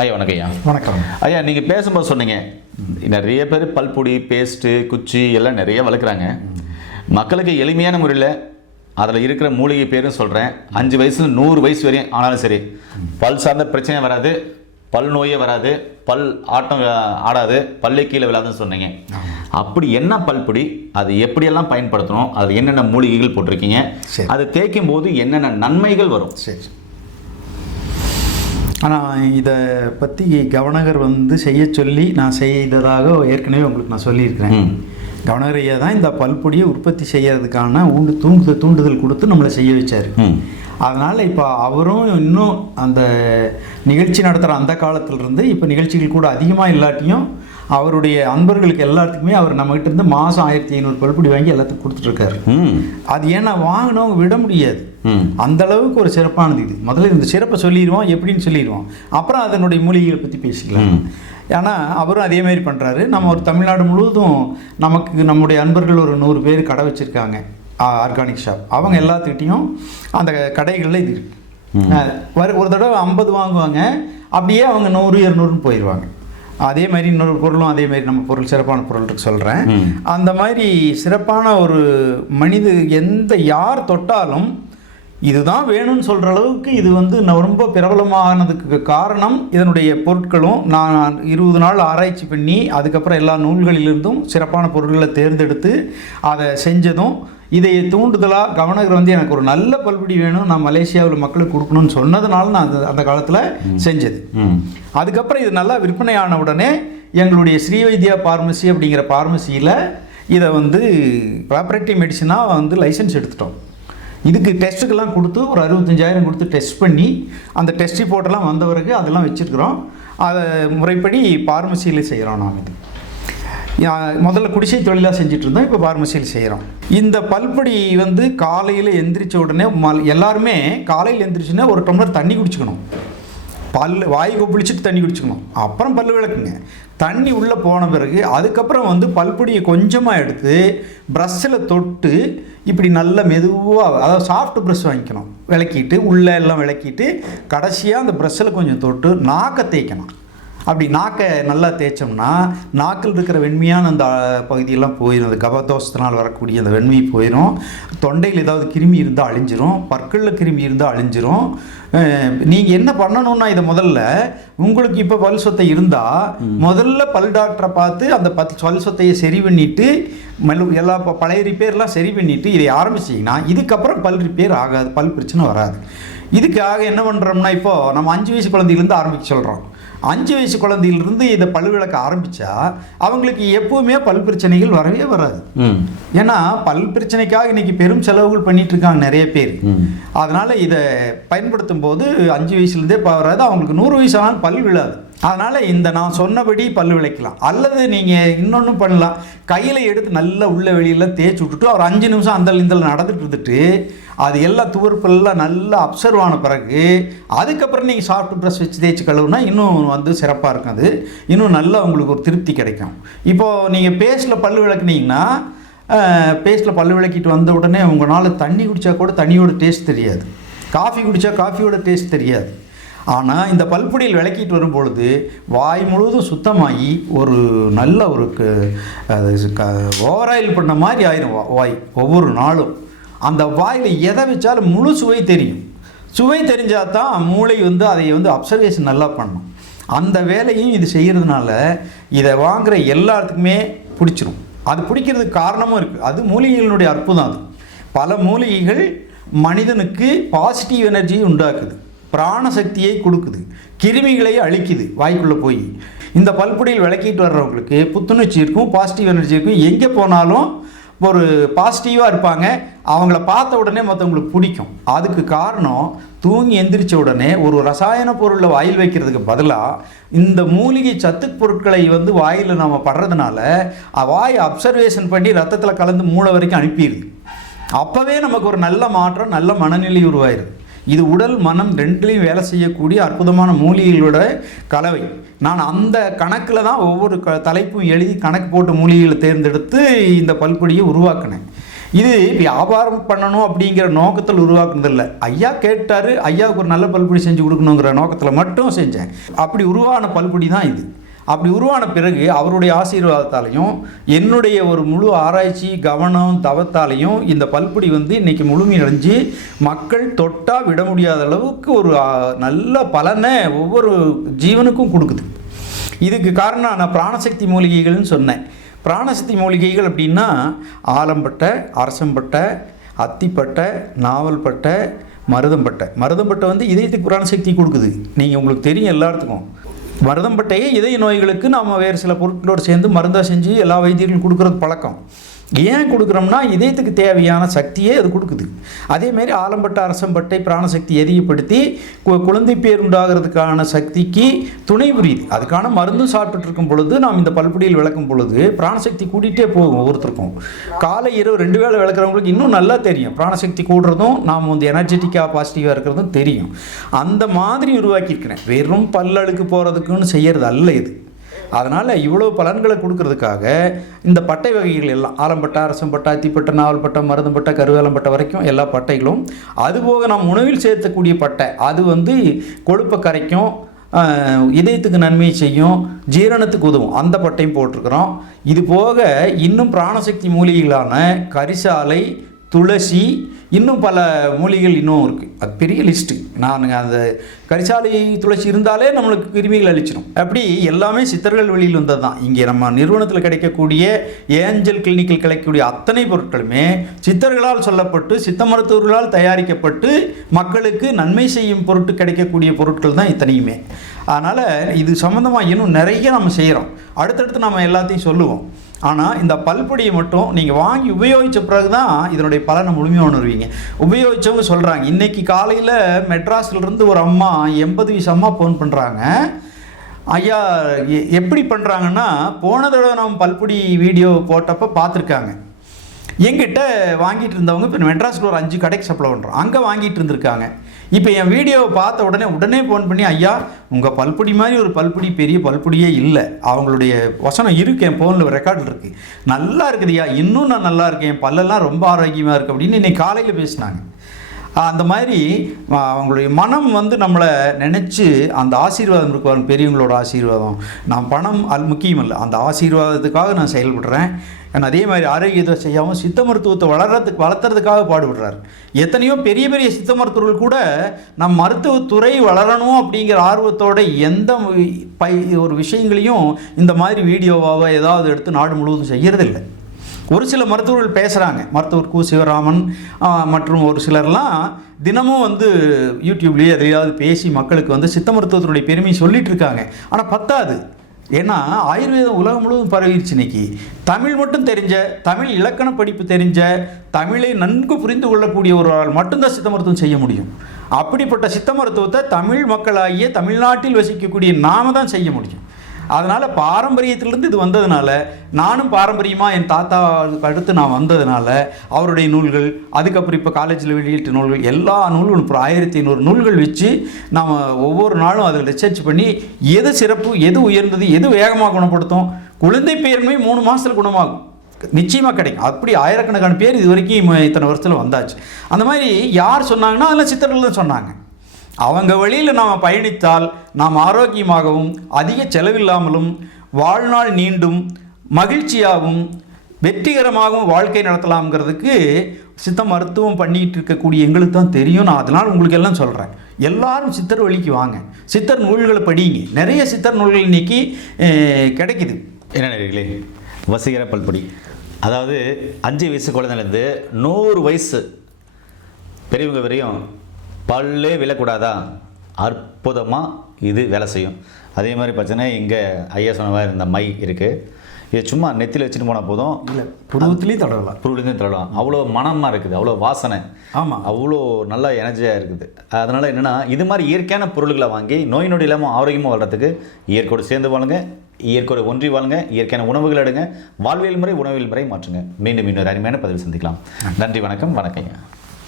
ஐயா வணக்கம் ஐயா. வணக்கம் ஐயா, நீங்கள் பேசும்போது சொன்னீங்க நிறைய பேர் பல்பொடி, பேஸ்ட்டு, குச்சி எல்லாம் நிறைய வளர்க்குறாங்க. மக்களுக்கு எளிமையான முறையில் அதில் இருக்கிற மூலிகை பேரும் சொல்கிறேன். 5 வயசுல 100 வயசு வரையும் ஆனாலும் சரி, பல் சார்ந்த பிரச்சனை வராது, பல் நோயே வராது, பல் ஆட்டம் ஆடாது, பல்லை கீழே விழாதுன்னு சொன்னீங்க. அப்படி என்ன பல்பொடி, அது எப்படியெல்லாம் பயன்படுத்தணும், அது என்னென்ன மூலிகைகள் போட்டிருக்கீங்க, அது தேய்க்கும் போது என்னென்ன நன்மைகள் வரும்? சரி. ஆனால் இதை பற்றி கவர்னர் செய்ய சொல்லி நான் செய்ததாக ஏற்கனவே உங்களுக்கு நான் சொல்லியிருக்கிறேன். கவர்னர் ஐயா தான் இந்த பல்பொடியை உற்பத்தி செய்யறதுக்கான தூண்டுதல் கொடுத்து நம்மளை செய்ய வச்சார். அதனால் இப்போ அவரும் இன்னும் அந்த நிகழ்ச்சி நடத்துகிற அந்த காலத்திலிருந்து இப்போ நிகழ்ச்சிகள் கூட அதிகமாக இல்லாட்டியும் அவருடைய அன்பர்களுக்கு எல்லாத்துக்குமே அவர் நம்மகிட்ட இருந்து மாதம் 1500 பல்பொடி வாங்கி எல்லாத்துக்கும் கொடுத்துட்ருக்காரு. அது ஏன்னா வாங்கினவங்க விட முடியாது, அந்த அளவுக்கு ஒரு சிறப்பானது இது. முதல்ல இந்த சிறப்பை சொல்லிடுவோம், எப்படின்னு சொல்லிடுவோம், அப்புறம் அதனுடைய மூலிகைகளை பற்றி பேசிக்கலாம். ஏன்னா அவரும் அதே மாதிரி பண்ணுறாரு. நம்ம ஒரு தமிழ்நாடு முழுவதும் நமக்கு நம்முடைய அன்பர்கள் ஒரு 100 பேர் கடை வச்சுருக்காங்க, ஆர்கானிக் ஷாப். அவங்க எல்லாத்துக்கிட்டையும் அந்த கடைகளில் இது இருக்குது. ஒரு தடவை 50 வாங்குவாங்க, அப்படியே அவங்க 100 200ன்னு போயிடுவாங்க. அதே மாதிரி இன்னொரு பொருளும் அதே மாதிரி நம்ம பொருள் சிறப்பான பொருளுக்கு சொல்கிறேன். அந்த மாதிரி சிறப்பான ஒரு யார் தொட்டாலும் இதுதான் வேணும்னு சொல்கிற அளவுக்கு இது ரொம்ப பிரபலமானதுக்கு காரணம் இதனுடைய பொருட்களும். நான் 20 நாள் ஆராய்ச்சி பண்ணி அதுக்கப்புறம் எல்லா நூல்களிலிருந்தும் சிறப்பான பொருட்களை தேர்ந்தெடுத்து அதை செஞ்சதும், இதை தூண்டுதலாக கவர்னர் எனக்கு ஒரு நல்ல பல்பொடி வேணும், நான் மலேசியாவில் மக்களுக்கு கொடுக்கணும்னு சொன்னதுனால நான் அந்த காலத்தில் செஞ்சது. அதுக்கப்புறம் இது நல்லா விற்பனையான உடனே எங்களுடைய ஸ்ரீவைத்யா பார்மசி அப்படிங்கிற பார்மசியில் இதை ப்ராப்பரேட்டிவ் மெடிசனாக லைசன்ஸ் எடுத்துட்டோம். இதுக்கு டெஸ்ட்டுக்கெல்லாம் கொடுத்து ஒரு 65,000 கொடுத்து டெஸ்ட் பண்ணி அந்த டெஸ்ட் ரிப்போர்ட்டெல்லாம் வந்த பிறகு அதெல்லாம் வச்சுருக்குறோம். அதை முறைப்படி பார்மசியில் செய்கிறோம். நாம் இது முதல்ல குடிசை தொழிலாக செஞ்சுட்டு இருந்தோம், இப்போ பார்மசியில் செய்கிறோம். இந்த பல்பொடி காலையில் எந்திரிச்ச உடனே எல்லாருமே காலையில் எந்திரிச்சுன்னா ஒரு டம்ளர் தண்ணி குடிச்சுக்கணும். வாய் கொப்பளிச்சுட்டு தண்ணி குடிச்சுக்கணும். அப்புறம் பல் விளக்குங்க. தண்ணி உள்ளே போன பிறகு அதுக்கப்புறம் பல்பொடியை கொஞ்சமாக எடுத்து ப்ரஷ்ஷில் தொட்டு இப்படி நல்ல மெதுவாக, அதாவது சாஃப்ட் ப்ரஷ் வாங்கிக்கணும், விளக்கிட்டு உள்ளே எல்லாம் விளக்கிட்டு கடைசியாக அந்த ப்ரஷ்ஷில் கொஞ்சம் தொட்டு நாக்கை தேய்க்கணும். அப்படி நாக்கை நல்லா தேய்ச்சோம்னா நாக்கில் இருக்கிற வெண்மையான அந்த பகுதியெல்லாம் போயிடும். அந்த கபதோஷத்தினால் வரக்கூடிய அந்த வெண்மை போயிடும். தொண்டையில் ஏதாவது கிருமி இருந்தால் அழிஞ்சிரும், பற்களில் கிருமி இருந்தால் அழிஞ்சிரும். நீங்கள் என்ன பண்ணணும்னா, இதை முதல்ல உங்களுக்கு இப்போ பல் சொத்தை இருந்தால் முதல்ல பல் டாக்டரை பார்த்து அந்த பல் சொத்தையை சரி பண்ணிவிட்டு எல்லா பழைய ரிப்பேர்லாம் சரி பண்ணிவிட்டு இதை ஆரம்பிச்சிங்கன்னா இதுக்கப்புறம் பல் ரிப்பேர் ஆகாது, பல் பிரச்சனை வராது. இதுக்காக என்ன பண்ணுறோம்னா, இப்போது நம்ம 5 வயசு குழந்தையிலேருந்து ஆரம்பிக்க சொல்கிறோம். 5 வயசு குழந்தையிலிருந்து இதை பல் விளக்க ஆரம்பித்தா அவங்களுக்கு எப்பவுமே பல் பிரச்சனைகள் வரவே வராது. ஏன்னா பல் பிரச்சனைக்காக இன்னைக்கு பெரும் செலவுகள் பண்ணிட்டு இருக்காங்க நிறைய பேர். அதனால இதை பயன்படுத்தும் போது 5 வயசுலேருந்தே வராது, அவங்களுக்கு 100 வயசு ஆனாலும் பல் விழாது. அதனால் இந்த நான் சொன்னபடி பல் விளக்கலாம். அல்லது நீங்கள் இன்னொன்றும் பண்ணலாம், கையில் எடுத்து நல்லா உள்ள வெளியில் தேய்ச்சி விட்டுட்டு ஒரு 5 நிமிஷம் அந்த இதில் நடந்துட்டு இருந்துட்டு அது எல்லா துவர்ப்பெல்லாம் நல்லா அப்சர்வ் ஆன பிறகு அதுக்கப்புறம் நீங்கள் சாஃப்ட் ப்ரஷ் வச்சு தேய்ச்சி கழுவுனா இன்னும் சிறப்பாக இருக்கும். அது இன்னும் நல்லா உங்களுக்கு ஒரு திருப்தி கிடைக்கும். இப்போது நீங்கள் பேஸ்ட்டில் பல் விளக்குனீங்கன்னா பேஸ்ட்டில் பல் விளக்கிட்டு வந்த உடனே உங்களால் தண்ணி குடித்தா கூட தண்ணியோட டேஸ்ட் தெரியாது, காஃபி குடித்தா காஃபியோட டேஸ்ட் தெரியாது. ஆனால் இந்த பல்பொடியில் விளக்கிட்டு வரும்பொழுது வாய் முழுவதும் சுத்தமாகி ஒரு நல்ல ஒரு ஓவராயில் பண்ண மாதிரி ஆயிரும் வாய். ஒவ்வொரு நாளும் அந்த வாயில் எதை வச்சாலும் முழு சுவை தெரியும். சுவை தெரிஞ்சால் தான் மூளை அதை அப்சர்வேஷன் நல்லா பண்ணும். அந்த வேலையும் இது செய்கிறதுனால இதை வாங்குகிற எல்லாத்துக்குமே பிடிச்சிரும். அது பிடிக்கிறதுக்கு காரணமும் இருக்குது. அது மூலிகைகளினுடைய அற்புதம். அது பல மூலிகைகள் மனிதனுக்கு பாசிட்டிவ் எனர்ஜியை உண்டாக்குது, பிராண சக்தியை கொடுக்குது, கிருமிகளை அழிக்குது வாய்க்குள்ளே போய். இந்த பல்பொடியில் விளக்கிட்டு வர்றவங்களுக்கு புத்துணர்ச்சி இருக்கும், பாசிட்டிவ் எனர்ஜி இருக்கும். எங்கே போனாலும் ஒரு பாசிட்டிவாக இருப்பாங்க. அவங்கள பார்த்த உடனே மற்றவங்களுக்கு பிடிக்கும். அதுக்கு காரணம் தூங்கி எந்திரிச்ச உடனே ஒரு ரசாயன பொருளை வாயில் வைக்கிறதுக்கு பதிலாக இந்த மூலிகை சத்து பொருட்களை வாயில் நம்ம படுறதுனால வாய் அப்சர்வேஷன் பண்ணி ரத்தத்தில் கலந்து மூளை வரைக்கும் அனுப்பிடுது. அப்போவே நமக்கு ஒரு நல்ல மாற்றம், நல்ல மனநிலை உருவாயிருது. இது உடல் மனம் ரெண்டுலேயும் வேலை செய்யக்கூடிய அற்புதமான மூலிகைகளோட கலவை. நான் அந்த கணக்கில் தான் ஒவ்வொரு தலைப்பும் எழுதி கணக்கு போட்டு மூலிகைகளை தேர்ந்தெடுத்து இந்த பல்பொடியை உருவாக்கினேன். இது வியாபாரம் பண்ணணும் அப்படிங்கிற நோக்கத்தில் உருவாக்குனதில்லை. ஐயா கேட்டார், ஐயாவுக்கு ஒரு நல்ல பல்பொடி செஞ்சு கொடுக்கணுங்கிற நோக்கத்தில் மட்டும் செஞ்சேன். அப்படி உருவான பல்பொடி தான் இது. அப்படி உருவான பிறகு அவருடைய ஆசீர்வாதத்தாலையும் என்னுடைய ஒரு முழு ஆராய்ச்சி கவனம் தவத்தாலையும் இந்த பல்பொடி வந்து இன்றைக்கி முழுமையடைஞ்சு மக்கள் தொட்டால் விட முடியாத அளவுக்கு ஒரு நல்ல பலனை ஒவ்வொரு ஜீவனுக்கும் கொடுக்குது. இதுக்கு காரணம் நான் பிராணசக்தி மூலிகைகள்னு சொன்னேன். பிராணசக்தி மூலிகைகள் அப்படின்னா ஆலம்பட்டை, அரசம்பட்டை, அத்திப்பட்டை, நாவல்பட்டை, மருதம்பட்டை வந்து இதயத்துக்கு பிராணசக்தி கொடுக்குது. நீங்கள் உங்களுக்கு தெரியும் எல்லாத்துக்கும். மருதம்பட்டையை இதய நோய்களுக்கு நாம் வேறு சில பொருட்களோடு சேர்ந்து மருந்தாக செஞ்சு எல்லா வைத்தியர்களும் கொடுக்குறது பழக்கம். ஏன் கொடுக்குறோம்னா இதயத்துக்கு தேவையான சக்தியே அது கொடுக்குது. அதேமாரி ஆலம்பட்டை, அரசம்பட்டை பிராணசக்தி எதியப்படுத்தி குழந்தை பேர் உண்டாகிறதுக்கான சக்திக்கு துணை புரியுது. அதுக்கான மருந்து சாப்பிட்டுட்டு இருக்கும் பொழுது நாம் இந்த பல்பொடியில் விளக்கும் பொழுது பிராணசக்தி கூட்டிகிட்டே போகும். ஒவ்வொருத்தருக்கும் காலை இரவு 2 வேளை விளக்குறவங்களுக்கு இன்னும் நல்லா தெரியும் பிராணசக்தி கூடுறதும் நாம் வந்து எனர்ஜெட்டிக்காக பாசிட்டிவாக இருக்கிறதும் தெரியும். அந்த மாதிரி உருவாக்கியிருக்கிறேன். வெறும் பல்லழுக்கு போகிறதுக்குன்னு செய்கிறது அல்ல இது. அதனால் இவ்வளோ பலன்களை கொடுக்கறதுக்காக இந்த பட்டை வகைகள் எல்லாம் ஆலம்பட்டை, அரசம்பட்டை, அத்திப்பட்டை, நாவல்பட்டை, மருதம்பட்டை, கருவேலம்பட்டை வரைக்கும் எல்லா பட்டைகளும், அதுபோக நாம் உணவில் சேர்த்தக்கூடிய பட்டை அது வந்து கொழுப்பை கரைக்கும், இதயத்துக்கு நன்மை செய்யும், ஜீரணத்துக்கு உதவும். அந்த பட்டையும் போட்டிருக்கிறோம். இது போக இன்னும் பிராணசக்தி மூலிகைகளான கரிசாலை, துளசி, இன்னும் பல மூலிகைகள் இன்னும் இருக்குது. அது பெரிய லிஸ்ட்டு. நான் அந்த கரிசாலை, துளசி இருந்தாலே நம்மளுக்கு கிருமிகள் அழிச்சிடும். அப்படி எல்லாமே சித்தர்கள் வழியில் வந்தது தான். இங்கே நம்ம நிறுவனத்தில் கிடைக்கக்கூடிய ஏஞ்சல் கிளினிக்கில் கிடைக்கக்கூடிய அத்தனை பொருட்களுமே சித்தர்களால் சொல்லப்பட்டு சித்த மருத்துவர்களால் தயாரிக்கப்பட்டு மக்களுக்கு நன்மை செய்யும் பொருட்டு கிடைக்கக்கூடிய பொருட்கள் தான் இத்தனையுமே. அதனால் இது சம்மந்தமாக இன்னும் நிறைய நம்ம செய்கிறோம். அடுத்தடுத்து நம்ம எல்லாத்தையும் சொல்லுவோம். ஆனால் இந்த பல்பொடியை மட்டும் நீங்கள் வாங்கி உபயோகித்த பிறகு தான் இதனுடைய பலனை முழுமையாக உணர்வீங்க. உபயோகித்தவங்க சொல்கிறாங்க. இன்றைக்கி காலையில் மெட்ராஸ்லேருந்து ஒரு அம்மா 80 வயசு அம்மா ஃபோன் பண்ணுறாங்க. ஐயா எப்படி பண்ணுறாங்கன்னா, போன தடவை நம்ம பல்பொடி வீடியோ போட்டப்போ பார்த்துருக்காங்க. என்கிட்ட வாங்கிட்டு இருந்தவங்க இப்போ மெட்ராஸில் ஒரு 5 கடைக்கு சப்ளை பண்ணுறோம். அங்கே வாங்கிட்டு இருந்திருக்காங்க. இப்போ என் வீடியோவை பார்த்த உடனே ஃபோன் பண்ணி, ஐயா உங்கள் பல்பொடி மாதிரி ஒரு பல்பொடி பெரிய பல்பொடியே இல்லை. அவங்களுடைய வசனம் இருக்குது, என் ஃபோனில் ரெக்கார்டில் இருக்குது. நல்லா இருக்குதுயா, இன்னும் நான் நல்லா இருக்கேன், என் பல்லெல்லாம் ரொம்ப ஆரோக்கியமாக இருக்குது அப்படின்னு இன்னைக்கு காலையில் பேசினாங்க. அந்த மாதிரி அவங்களுடைய மனம் வந்து நம்மளை நினச்சி அந்த ஆசீர்வாதம் இருக்குவாங்க, பெரியவங்களோட ஆசீர்வாதம். நான் பணம் முக்கியம் இல்லை, அந்த ஆசீர்வாதத்துக்காக நான் செயல்படுறேன். அதே மாதிரி ஆரோக்கியத்தை செய்யாமல் சித்த மருத்துவத்தை வளர்த்துறதுக்காக பாடுபடுறார். எத்தனையோ பெரிய பெரிய சித்த மருத்துவர்கள் கூட நம் மருத்துவத்துறை வளரணும் அப்படிங்கிற ஆர்வத்தோட எந்த ஒரு விஷயங்களையும் இந்த மாதிரி வீடியோவாக ஏதாவது எடுத்து நாடு முழுவதும் செய்கிறதில்லை. ஒரு சில மருத்துவர்கள் பேசுகிறாங்க. மருத்துவர் கு. சிவராமன் மற்றும் ஒரு சிலர்லாம் தினமும் வந்து யூடியூப்லேயே எதையாவது பேசி மக்களுக்கு வந்து சித்த மருத்துவத்தினுடைய பெருமையை சொல்லிகிட்டு இருக்காங்க. ஆனால் பத்தாது. ஏன்னா ஆயுர்வேதம் உலகம் முழுவதும் பரவிடுச்சு. இன்னைக்கு தமிழ் மட்டும் தெரிஞ்ச, தமிழ் இலக்கண படிப்பு தெரிஞ்ச, தமிழை நன்கு புரிந்து கொள்ளக்கூடிய ஒருவரால் மட்டும்தான் சித்த மருத்துவம் செய்ய முடியும். அப்படிப்பட்ட சித்த மருத்துவத்தை தமிழ் மக்களாகிய தமிழ்நாட்டில் வசிக்கக்கூடிய நாம தான் செய்ய முடியும். அதனால் பாரம்பரியத்திலேருந்து இது வந்ததுனால, நானும் பாரம்பரியமாக என் தாத்தாவுக்கு அடுத்து நான் வந்ததுனால அவருடைய நூல்கள், அதுக்கப்புறம் இப்போ காலேஜில் வெளியிட்ட நூல்கள், எல்லா நூல்களும் இப்போ 1500 நூல்கள் வச்சு நாம் ஒவ்வொரு நாளும் அதில் ரிசர்ச் பண்ணி எது சிறப்பு, எது உயர்ந்தது, எது வேகமாக குணப்படுத்தும். குழந்தை பேருமே 3 மாதத்தில் குணமாகும், நிச்சயமாக கிடைக்கும். அப்படி ஆயிரக்கணக்கான பேர் இது வரைக்கும் இத்தனை வருஷத்தில் வந்தாச்சு. அந்த மாதிரி யார் சொன்னாங்கன்னா அதெல்லாம் சித்தர்கள் தான் சொன்னாங்க. அவங்க வழியில் நாம் பயணித்தால் நாம் ஆரோக்கியமாகவும் அதிக செலவில்லாமலும் வாழ்நாள் நீண்டும் மகிழ்ச்சியாகவும் வெற்றிகரமாகவும் வாழ்க்கை நடத்தலாம்ங்கிறதுக்கு சித்த மருத்துவம் பண்ணிகிட்டு இருக்கக்கூடிய எங்களுக்கு தான் தெரியும். நான் அதனால் உங்களுக்கு எல்லாம் சொல்கிறேன். எல்லாரும் சித்தர் வழிக்கு வாங்க, சித்தர் நூல்களை படிங்க. நிறைய சித்தர் நூல்கள் இன்றைக்கி கிடைக்குது. என்ன நேயர்களே, வசீகர பல்பொடி, அதாவது 5 வயசு குழந்தைலேருந்து 100 வயசு பெரியவங்க வரையும் பல்லே விழக்கூடாதா, அற்புதமாக இது வேலை செய்யும். அதே மாதிரி பார்த்தீங்கன்னா இங்கே ஐயா சொன்ன மாதிரி இந்த மை இருக்குது. இது சும்மா நெத்தியில் வச்சுட்டு போனால் போதும், இல்லை புருவத்துலேயும் தடவலாம், புருவத்துலேயும் தடவலாம். அவ்வளோ மனமாக இருக்குது, அவ்வளோ வாசனை, ஆமாம், அவ்வளோ நல்ல எனர்ஜியாக இருக்குது. அதனால் என்னென்னா இது மாதிரி இயற்கையான பொருள்களை வாங்கி நோய் நொடி இல்லாமல் ஆரோக்கியமாக வளர்கிறதுக்கு இயற்கையோடு சேர்ந்து வாழுங்க, இயற்கையோடு ஒன்றி வாழுங்க, இயற்கையான உணவுகள் எடுங்க, வாழ்வியல் முறை உணவியல் முறை மாற்றுங்க. மீண்டும் இன்னொரு அருமையான பதிவில் சந்திக்கலாம். நன்றி, வணக்கம். வணக்கம்.